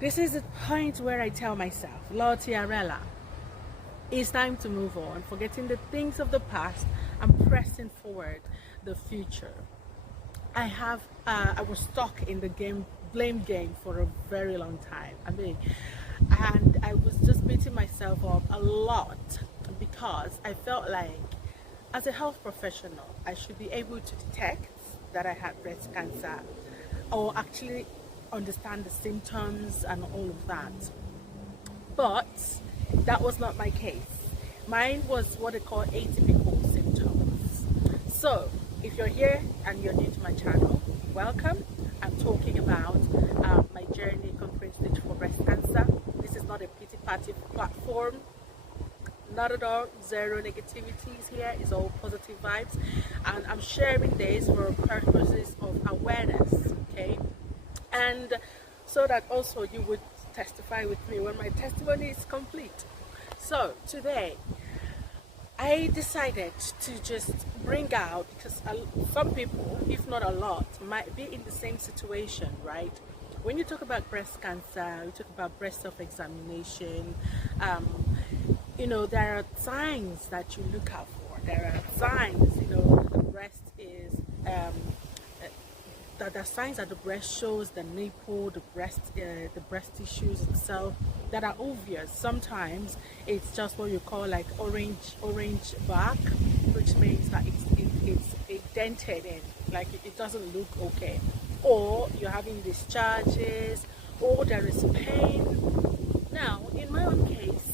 This is the point where I tell myself, Lord Tiarella, it's time to move on, forgetting the things of the past and pressing forward the future. I was stuck in the blame game for a very long time. And I was just beating myself up a lot because I felt like, as a health professional, I should be able to detect that I had breast cancer, or actually understand the symptoms and all of that. But that was not my case. Mine was what they call atypical symptoms. So, if you're here and you're new to my channel, welcome. I'm talking about my journey conquering stage 4 breast cancer. This is not a pity party platform. Not at all. Zero negativities here. It's all positive vibes, and I'm sharing this for purposes of awareness. Okay, and so that also you would testify with me when my testimony is complete. So today I decided to just bring out, because some people, if not a lot, might be in the same situation, right? When you talk about breast cancer, you talk about breast self-examination, there are signs that you look out for. There are signs, that the breast is that the signs that the breast shows, the nipple, the breast tissues itself, that are obvious. Sometimes it's just what you call like orange bark, which means that it's dented in, like it doesn't look okay, or you're having discharges, or there is pain. Now, in my own case,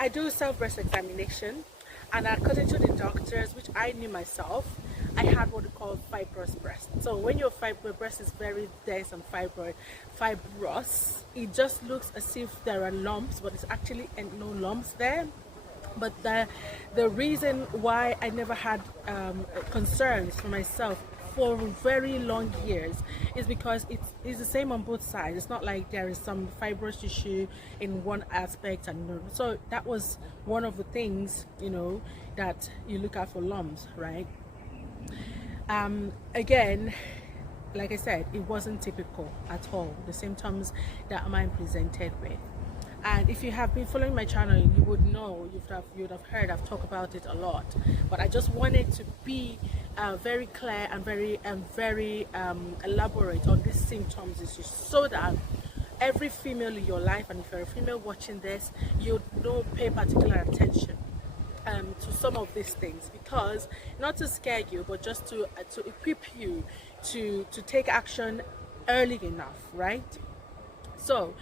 I do self-breast examination, and according to the doctors, which I knew myself, I had what we call fibrous breast. So when your breast is very dense and fibrous, it just looks as if there are lumps, but it's actually no lumps there. But the reason why I never had concerns for myself for very long years is because it's the same on both sides. It's not like there is some fibrous tissue in one aspect and no. So that was one of the things, that you look at for lumps, right? Again, like I said, it wasn't typical at all, the symptoms that mine presented with. And if you have been following my channel, you would know, you'd have heard I've talked about it a lot. But I just wanted to be very clear and very elaborate on these symptoms issues, so that every female in your life, and if you're a female watching this, you'd know, pay particular attention to some of these things, because not to scare you, but just to equip you to take action early enough, right? So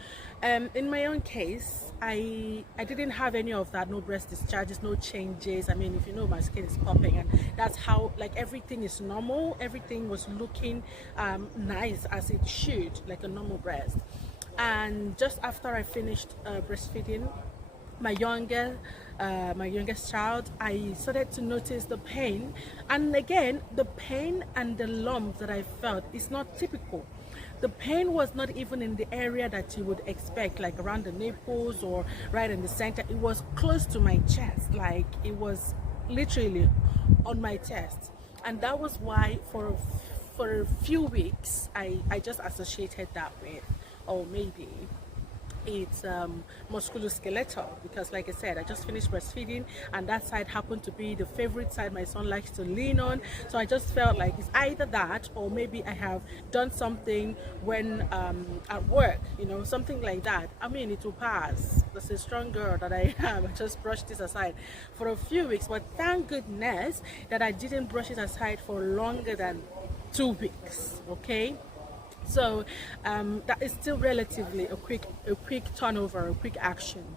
in my own case, I didn't have any of that. No breast discharges, no changes. If you know, my skin is popping, and that's how, like, everything is normal. Everything was looking nice, as it should, like a normal breast. And just after I finished breastfeeding my youngest child, I started to notice the pain. And again, the pain and the lump that I felt is not typical. The pain was not even in the area that you would expect, like around the nipples or right in the center. It was close to my chest, like it was literally on my chest. And that was why for a few weeks I just associated that with, or maybe it's musculoskeletal, because like I said, I just finished breastfeeding, and that side happened to be the favorite side my son likes to lean on. So I just felt like it's either that, or maybe I have done something when at work, something like that. It will pass. That's a strong girl that I am. I just brushed this aside for a few weeks, but thank goodness that I didn't brush it aside for longer than 2 weeks. Okay. So that is still relatively a quick turnover, a quick action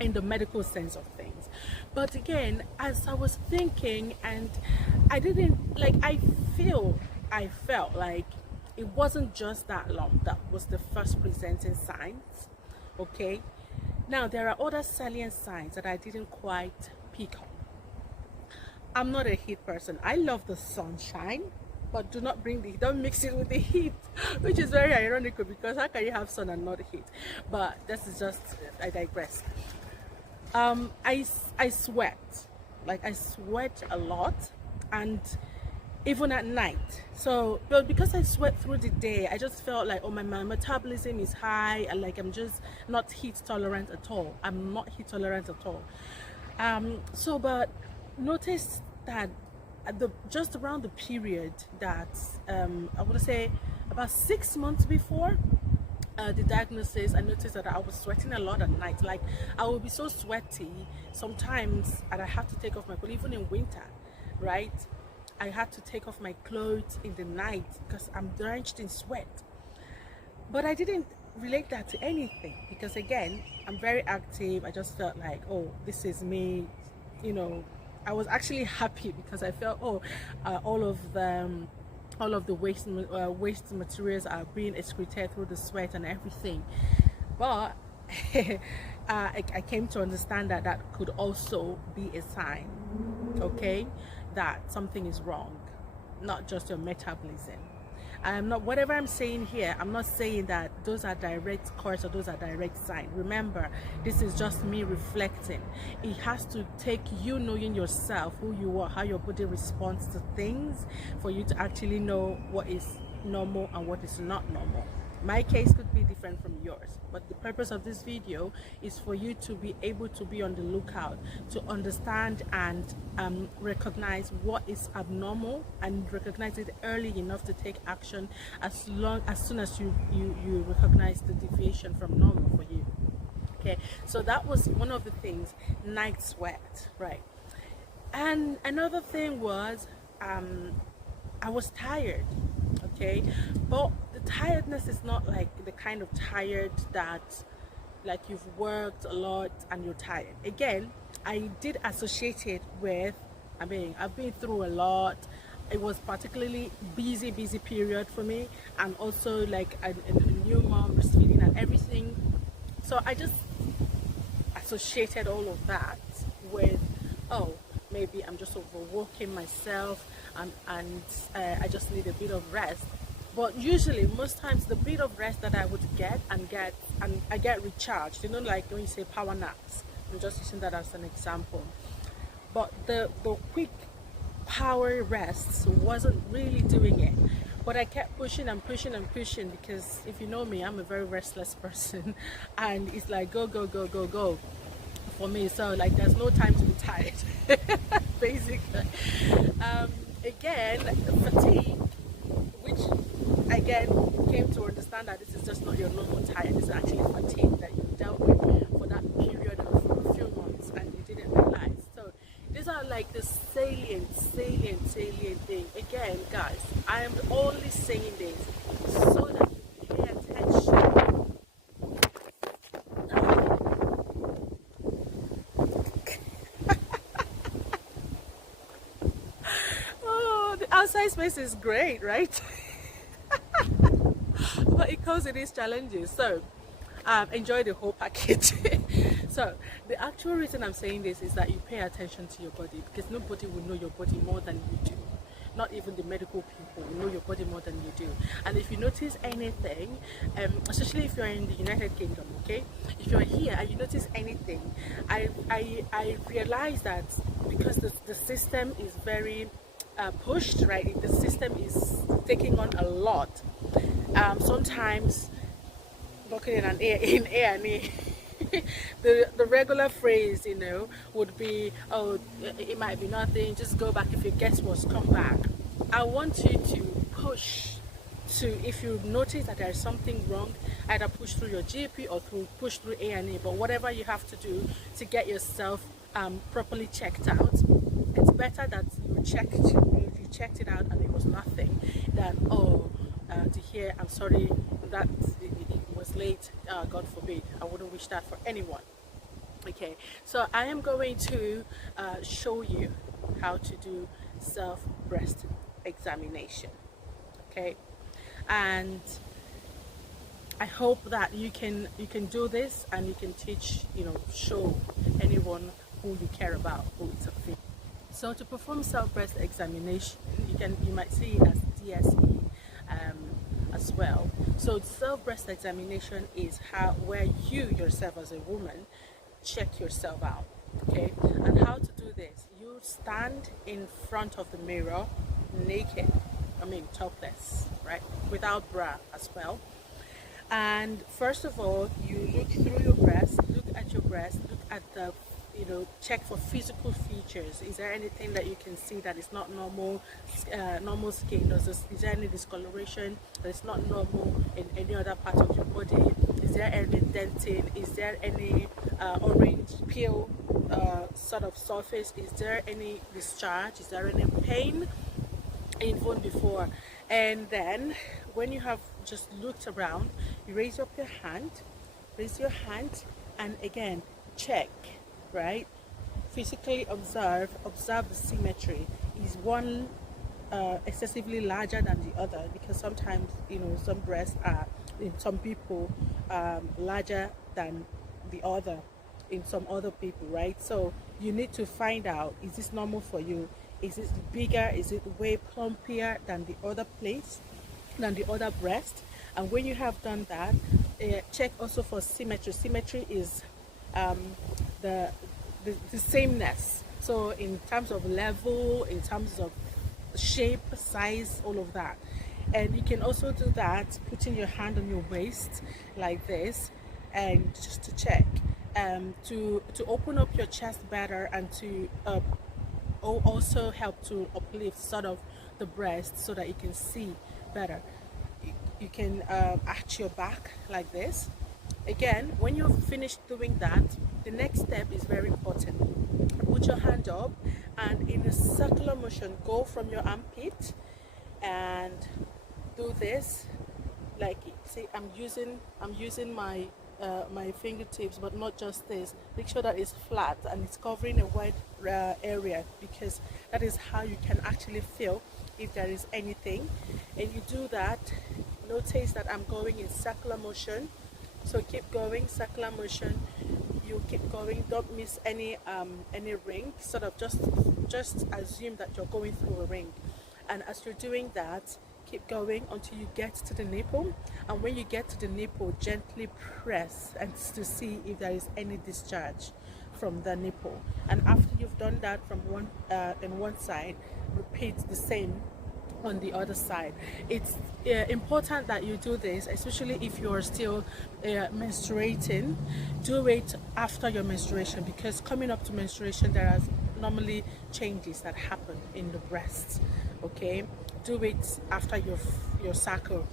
in the medical sense of things. But again, as I was thinking, and I felt like it wasn't just that lump that was the first presenting signs. Okay, now there are other salient signs that I didn't quite pick up. I'm not a heat person. I love the sunshine, but don't mix it with the heat, which is very ironical, because how can you have sun and not heat? But this is just, I digress. I sweat, like I sweat a lot, and even at night. So, but because I sweat through the day, I just felt like, oh, my metabolism is high, and like I'm just not heat tolerant at all. I'm not heat tolerant at all. So, but notice that at the just around the period that I would say about 6 months before the diagnosis, I noticed that I was sweating a lot at night. Like I would be so sweaty sometimes, and I had to take off my clothes, even in winter, right? I had to take off my clothes in the night because I'm drenched in sweat. But I didn't relate that to anything because, again, I'm very active. I just felt like, oh, this is me, you know. I was actually happy because I felt, oh, all of the waste materials are being excreted through the sweat and everything. But I came to understand that that could also be a sign, okay, that something is wrong, not just your metabolism. I'm not, whatever I'm saying here, I'm not saying that those are direct cause or those are direct sign. Remember, this is just me reflecting. It has to take you knowing yourself, who you are, how your body responds to things, for you to actually know what is normal and what is not normal. My case could be different from yours, but the purpose of this video is for you to be able to be on the lookout, to understand and recognize what is abnormal and recognize it early enough to take action as soon as you recognize the deviation from normal for you. Okay, so that was one of the things, night sweat, right? And another thing was I was tired, okay, but the tiredness is not like the kind of tired that like you've worked a lot and you're tired. Again, I did associate it with, I mean, I've been through a lot. It was particularly busy period for me, and also like a new mom, breastfeeding and everything. So I just associated all of that with, oh, maybe I'm just overworking myself, and I just need a bit of rest. But usually, most times, the bit of rest that I would get and I get recharged. You know, like when you say power naps. I'm just using that as an example. But the quick power rests wasn't really doing it. But I kept pushing and pushing and pushing because if you know me, I'm a very restless person, and it's like go go go go go for me. So like there's no time to be tired, basically. Again, fatigue, which again came to understand that this is just not your normal tired. It's actually fatigue that you dealt with for that period of a few months and you didn't realize. So these are like the salient thing. Again, guys, I am only saying this so that you pay attention. Oh, the outside space is great, right? But it comes with these challenges. So enjoy the whole package. So the actual reason I'm saying this is that you pay attention to your body, because nobody will know your body more than you do. Not even the medical people will know your body more than you do. And if you notice anything, especially if you're in the United Kingdom, okay, if you're here and you notice anything, I realize that because the system is very pushed, right? The system is taking on a lot. Sometimes working in A&E, the regular phrase, you know, would be, oh, it might be nothing, just go back. If it gets worse, come back. I want you to push to, if you notice that there is something wrong, either push through your GP or push through A&E, but whatever you have to do to get yourself properly checked out. It's better that you checked it out and it was nothing than, oh, to hear, I'm sorry that it was late, God forbid. I wouldn't wish that for anyone. Okay, so I am going to show you how to do self-breast examination. Okay, and I hope that you can do this and you can teach, show anyone who you care about who is a fit. So to perform self-breast examination, you might see it as DSE as well. So self-breast examination is where you yourself as a woman check yourself out. Okay, and how to do this? You stand in front of the mirror, naked, I mean topless, right, without bra as well. And first of all, you look through your breast, look at your breast, look at the, check for physical features. Is there anything that you can see that is not normal, normal skin? Is there any discoloration that is not normal in any other part of your body? Is there any denting? Is there any orange peel sort of surface? Is there any discharge? Is there any pain? Even before. And then when you have just looked around, you raise up your hand, raise your hand, and again check, right? Physically observe the symmetry. Is one excessively larger than the other? Because sometimes, some breasts are, in some people, larger than the other in some other people, right? So you need to find out, is this normal for you? Is it bigger? Is it way plumpier than the other place, than the other breast? And when you have done that, check also for symmetry. Symmetry is the sameness. So in terms of level, in terms of shape, size, all of that. And you can also do that putting your hand on your waist like this, and just to check, to open up your chest better, and to also help to uplift sort of the breast so that you can see better. You can arch your back like this. Again, when you've finished doing that, the next step is very important. Put your hand up, and in a circular motion, go from your armpit and do this. Like, see, I'm using my my fingertips, but not just this. Make sure that it's flat and it's covering a wide area, because that is how you can actually feel if there is anything. And you do that. Notice that I'm going in circular motion, so keep going, circular motion. You keep going, don't miss any ring. Sort of just assume that you're going through a ring, and as you're doing that, keep going until you get to the nipple. And when you get to the nipple, gently press and to see if there is any discharge from the nipple. And after you've done that from one side, repeat the same on the other side. It's important that you do this, especially if you're still menstruating. Do it after your menstruation, because coming up to menstruation, there are normally changes that happen in the breasts. Okay, do it after your cycle,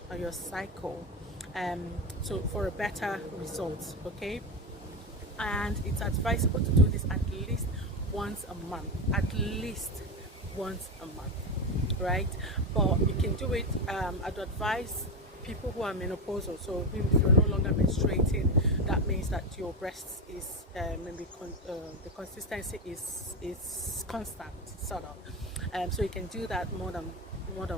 so for a better result. Okay, and it's advisable to do this at least once a month, right? But you can do it, I'd advise people who are menopausal. So if you're no longer menstruating, that means that your breasts is maybe the consistency is constant, sort of. So you can do that more than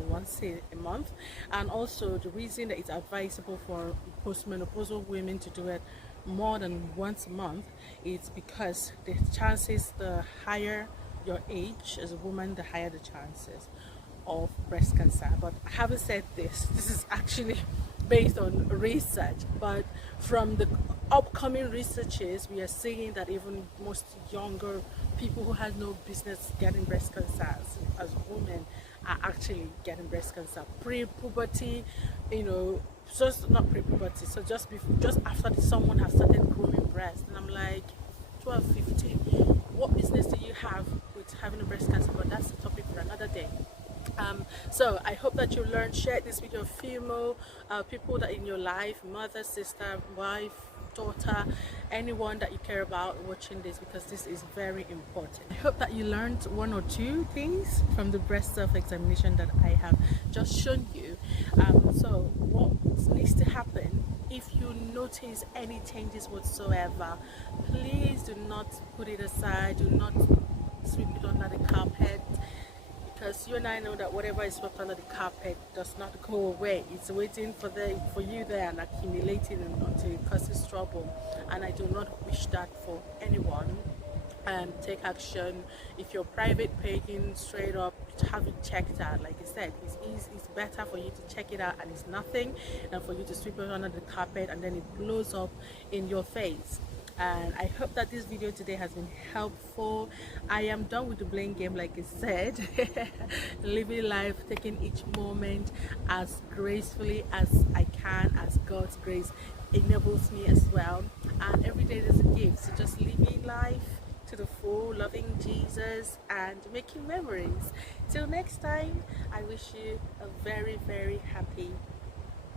once a month. And also, the reason that it's advisable for postmenopausal women to do it more than once a month is because the chances, the higher your age as a woman, the higher the chances of breast cancer. But having said this is actually based on research, but from the upcoming researches, we are seeing that even most younger people who have no business getting breast cancer as women are actually getting breast cancer pre-puberty, just not pre-puberty, so just after someone has started growing breast. And I'm like, 12, 15, what business do you have with having a breast cancer? But that's a topic for another day. So I hope that you learned. Share this with your female people that in your life, mother, sister, wife, daughter, anyone that you care about watching this, because this is very important. I hope that you learned one or two things from the breast self-examination that I have just shown you. So what needs to happen, if you notice any changes whatsoever, please do not put it aside, do not sweep it under the carpet, because you and I know that whatever is swept under the carpet does not go away. It's waiting for you there and accumulating until it causes trouble. And I do not wish that for anyone. Take action. If you're private paying, straight up, have it checked out. Like I said, it's better for you to check it out and it's nothing, than for you to sweep it under the carpet and then it blows up in your face. And I hope that this video today has been helpful. I am done with the blame game, like I said. Living life, taking each moment as gracefully as I can, as God's grace enables me as well. And every day there's a gift, so just living life to the full, loving Jesus and making memories. Till next time, I wish you a very, very happy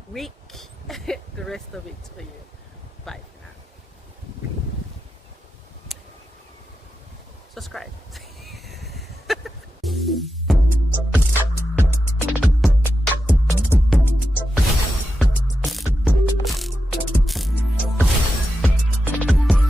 week. The rest of it for you. Bye for now. Subscribe.